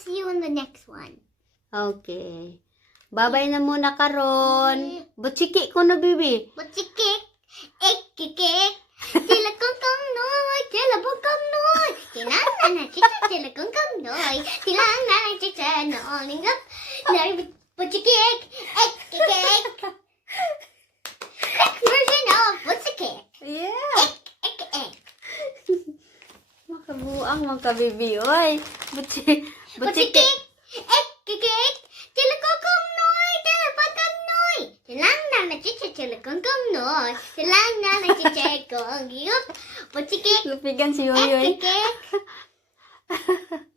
see you in the next one. Okay. Bye-bye na muna karon. Butsiki ko na, bibi. Butsiki, kikik. Tila kong kong noy, tila bong kong noy. Tilang na chicha, tila kong kong noy. Tilang na chicha, noling up. Butsiki, kikik. Next version of Butsiki. Yeah. Makabuang mga bibi. Oy. Butsiki. Butsiki, kikik. Tila kong kong noy, tila bong kong noy. Tilang na chicha, tila kong kong noy. Tilang na chicha, kong yup. Butsiki, Lupigan si Yoyoy.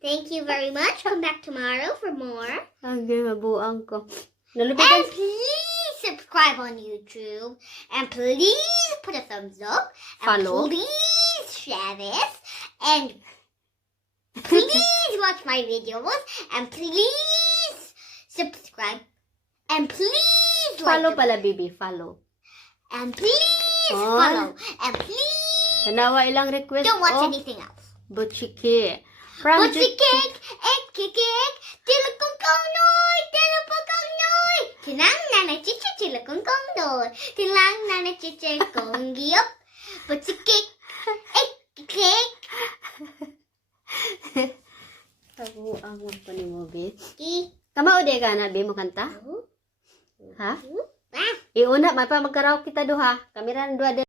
Thank you very much. Come back tomorrow for more. Okay, mabuang ko. And Nalupigan. please subscribe on YouTube. And please put a thumbs up. And Follow. please share this. And please watch my videos. And please subscribe. And please Follow like pala, bibi. Follow. And please Oh. follow. And please Tanawa ilang request. don't watch Oh, anything else. Butsiki. From Butsiki, kikik, tilakong kong noy, tilapakong noy. Tilang nana chicha, tilakong kong noy. Tilang nana chicha, kong giyop. Butsiki, kikik. Kabuang mo pa ni mo, bi. Ki. Tama o di ka na, bi mo kanta? Ha? Ah. Iuna, may pa magkaraw kita duha. Kamera ng duha